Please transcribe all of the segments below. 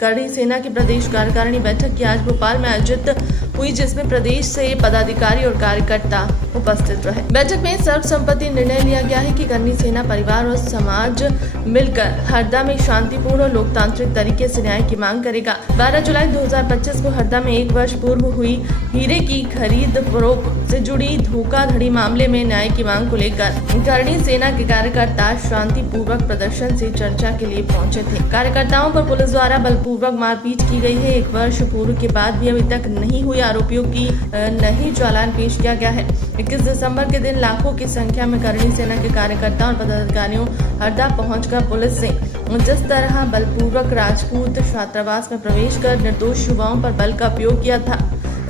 करणी सेना की प्रदेश कार्यकारिणी बैठक की आज भोपाल में आयोजित हुई, जिसमें प्रदेश से पदाधिकारी और कार्यकर्ता उपस्थित रहे। बैठक में सर्वसम्मति निर्णय लिया गया है कि करणी सेना परिवार और समाज मिलकर हरदा में शांतिपूर्ण और लोकतांत्रिक तरीके से न्याय की मांग करेगा। 12 जुलाई 2025 को हरदा में 1 वर्ष पूर्व हुई हीरे की खरीद फरोख्त से जुड़ी धोखाधड़ी मामले में न्याय की मांग को लेकर करणी सेना के कार्यकर्ता शांतिपूर्वक प्रदर्शन से चर्चा के लिए पहुंचे थे। कार्यकर्ताओं पर पुलिस द्वारा बलपूर्वक मारपीट की गई है। 1 वर्ष पूर्व के बाद भी अभी तक नहीं हुए आरोपियों की नहीं चालान पेश किया गया है। 21 दिसंबर के दिन लाखों की संख्या में करणी सेना के कार्यकर्ताओं और पदाधिकारियों हरदा पहुंचकर पुलिस से जिस तरह बलपूर्वक राजपूत छात्रावास में प्रवेश कर निर्दोष युवाओं पर बल का उपयोग किया था,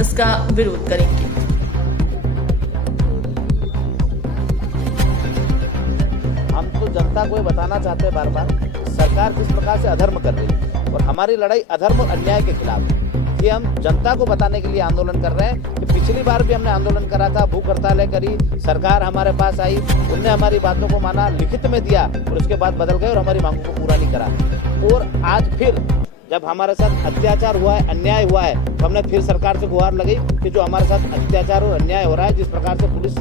इसका विरोध करेंगे। हम तो जनता को ये बताना चाहते हैं बार बार सरकार किस प्रकार से अधर्म कर रही है और हमारी लड़ाई अधर्म और अन्याय के खिलाफ है। ये हम जनता को बताने के लिए आंदोलन कर रहे हैं कि पिछली बार भी हमने आंदोलन करा था, भूख हड़तालें करी, सरकार हमारे पास आई, उनने हमारी बातों को माना, लिखित में दिया और उसके बाद बदल गए और हमारी मांगों को पूरा नहीं करा। और आज फिर जब हमारे साथ अत्याचार हुआ है, अन्याय हुआ है, तो हमने फिर सरकार से गुहार लगाई कि जो हमारे साथ अत्याचार और अन्याय हो रहा है, जिस प्रकार से पुलिस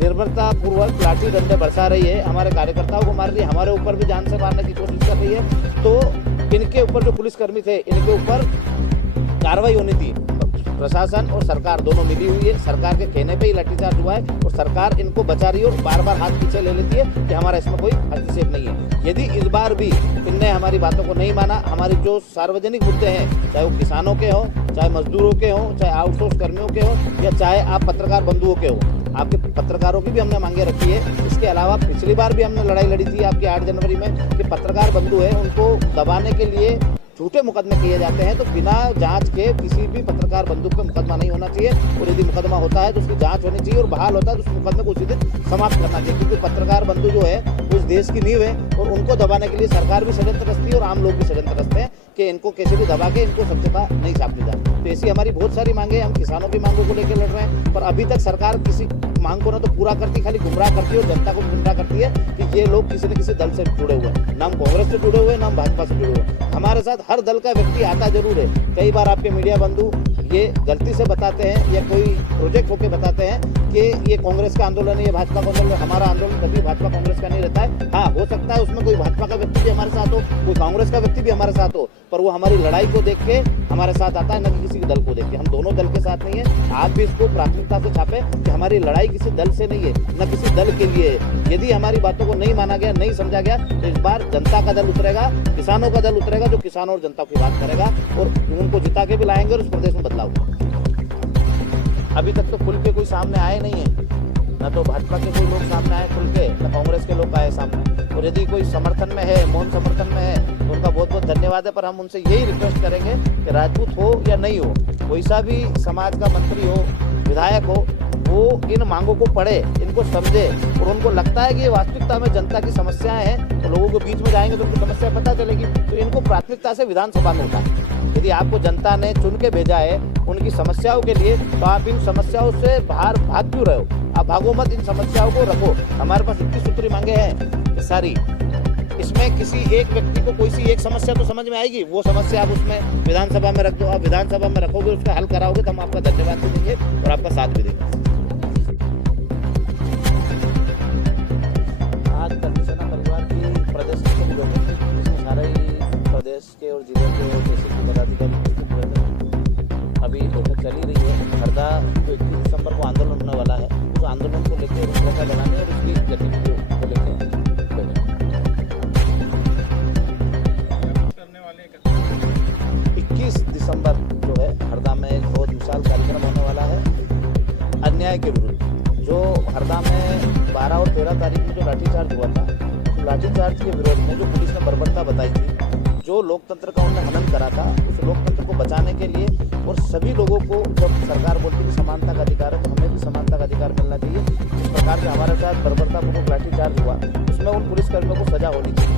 निर्भरता पूर्वक लाठी डंडे बरसा रही है, हमारे कार्यकर्ताओं को मार रही है, हमारे ऊपर भी जान से मारने की कोशिश कर रही है, तो इनके ऊपर जो पुलिसकर्मी थे इनके ऊपर कार्रवाई होनी थी। प्रशासन और सरकार दोनों मिली हुई है, सरकार के कहने पे ही लाठीचार्ज हुआ है और सरकार इनको बचा रही है और बार बार हाथ पीछे ले लेती है कि हमारा इसमें कोई हस्तक्षेप नहीं है। यदि इस बार भी इनने हमारी बातों को नहीं माना, हमारी जो सार्वजनिक मुद्दे हैं, चाहे वो किसानों के हो, चाहे मजदूरों के हो, चाहे आउटसोर्स कर्मियों के हो या चाहे आप पत्रकार बंधुओं के हो, आपके पत्रकारों की भी हमने मांगे रखी है। इसके अलावा पिछली बार भी हमने लड़ाई लड़ी थी आपकी 8 जनवरी में कि पत्रकार बंधु है उनको दबाने के लिए झूठे मुकदमे किए जाते हैं, तो बिना जांच के किसी भी पत्रकार बंधु पे मुकदमा नहीं होना चाहिए और यदि मुकदमा होता है तो उसकी जांच होनी चाहिए और बहाल होता है तो उस मुकदमे को उसी दिन समाप्त करना चाहिए, क्योंकि पत्रकार बंधु जो है उस देश की नींव है और उनको दबाने के लिए सरकार भी षड्यंत्र रचती है और आम लोग भी षड्यंत्र रचते हैं कि इनको कैसे भी दबा के इनको सत्यता नहीं छापनी जाए। तो ऐसी हमारी बहुत सारी मांगे, हम किसानों की मांगों को लेकर लड़ रहे हैं, पर अभी तक सरकार किसी मांग को ना तो पूरा करती, खाली गुमराह करती है और जनता को गुमराह करती है कि ये लोग किसी न किसी दल से जुड़े हुए हैं, ना हम कांग्रेस से जुड़े हुए हैं, ना हम भाजपा से जुड़े हुए हैं। हमारे साथ हर दल का व्यक्ति आता जरूर है। कई बार आपके मीडिया बंधु ये गलती से बताते हैं या कोई प्रोजेक्ट होके बताते हैं कि ये कांग्रेस का आंदोलन है, ये भाजपा का आंदोलन है। हमारा आंदोलन कभी भाजपा कांग्रेस का नहीं रहता है। हाँ, हो सकता है उसमें कोई भाजपा का व्यक्ति भी हमारे साथ हो, कोई कांग्रेस का व्यक्ति भी हमारे साथ हो, पर वो हमारी लड़ाई को देख के हमारे साथ आता है, न कि किसी दल को देख के। हम दोनों दल के साथ नहीं है। आप भी इसको प्राथमिकता से छापे कि हमारी लड़ाई किसी दल से नहीं है, न किसी दल के लिए है। यदि हमारी बातों को नहीं माना गया, नहीं समझा गया, तो इस बार जनता का दल उतरेगा, किसानों का दल उतरेगा, जो किसानों और जनता की बात करेगा और उनको जिता के भी लाएंगे और उस प्रदेश में बदलाव होगा। अभी तक तो खुल के कोई सामने आए नहीं है, न तो भाजपा के कोई लोग सामने आए खुल के, न कांग्रेस के लोग आए सामने। और यदि कोई समर्थन में है, मौन समर्थन में है, तो उनका बहुत बहुत धन्यवाद है। पर हम उनसे यही रिक्वेस्ट करेंगे कि राजपूत हो या नहीं हो, कोई सा भी समाज का मंत्री हो, विधायक हो, वो इन मांगों को पढ़े, इनको समझे और उनको लगता है कि ये वास्तविकता में जनता की समस्याएं हैं, तो लोगों के बीच में जाएंगे तो उनको समस्या पता चलेगी। तो इनको प्राथमिकता से विधानसभा में उठाएं। यदि आपको जनता ने चुन के भेजा है उनकी समस्याओं के लिए, तो आप इन समस्याओं से बाहर भाग क्यों रहे हो? आप भागो मत, इन समस्याओं को रखो। हमारे पास 21 सूत्री मांगे हैं सारी, इसमें किसी एक व्यक्ति को कोई सी एक समस्या तो समझ में आएगी, वो समस्या आप उसमें विधानसभा में रख दो। आप विधानसभा में रखोगे, उसका हल कराओगे, तो हम आपका धन्यवाद भी देंगे और आपका साथ भी देंगे। आज करणी सेना परिवार की प्रदेश की बैठक, इसमें सारे प्रदेश के और जिले के और देश के पदाधिकारी उपस्थित हुए थे। अभी बैठक चली रही है। हरदा जो 21 दिसंबर को आंदोलन होने वाला है, उस आंदोलन को लेकर रूपरेखा बनाने और उसकी गतिविधियों को लेकर 21 दिसंबर जो है हरदा में एक बहुत विशाल कार्यक्रम होने वाला है अन्याय के विरुद्ध। जो हरदा में 12 और 13 तारीख में जो लाठीचार्ज हुआ था, तो लाठीचार्ज के विरोध में जो पुलिस ने बर्बरता बताई थी, जो लोकतंत्र का उन्होंने हनन करा था, उस लोकतंत्र को बचाने के लिए और सभी लोगों को, जब सरकार बोलती है समानता का अधिकार है, तो हमें भी समानता का अधिकार मिलना चाहिए। इस प्रकार से हमारे साथ बर्बरतापूर्वक लाठीचार्ज हुआ, उसमें उन पुलिसकर्मियों को सजा होनी चाहिए।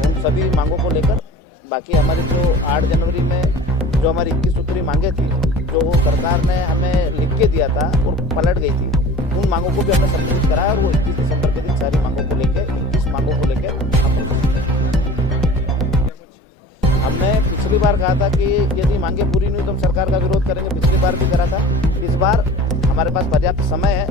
उन सभी मांगों को लेकर बाकी हमारी जो 8 जनवरी में जो हमारी 21 सूत्री मांगे थी, जो सरकार ने हमें लिख के दिया था और पलट गई थी, उन मांगों को भी हमने सम्मिलित कराया और वो 21 दिसंबर के दिन सारी मांगों को लेकर, 21 मांगों को लेकर हमने पिछली पिछली बार कहा था कि यदि मांगे पूरी नहीं हुई तो हम सरकार का विरोध करेंगे, पिछली बार भी करा था। इस बार हमारे पास पर्याप्त समय है।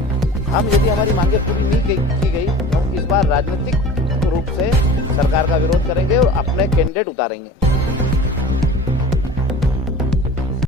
हम यदि हमारी मांगे पूरी नहीं की गई तो हम इस बार राजनीतिक रूप से सरकार का विरोध करेंगे और अपने कैंडिडेट उतारेंगे।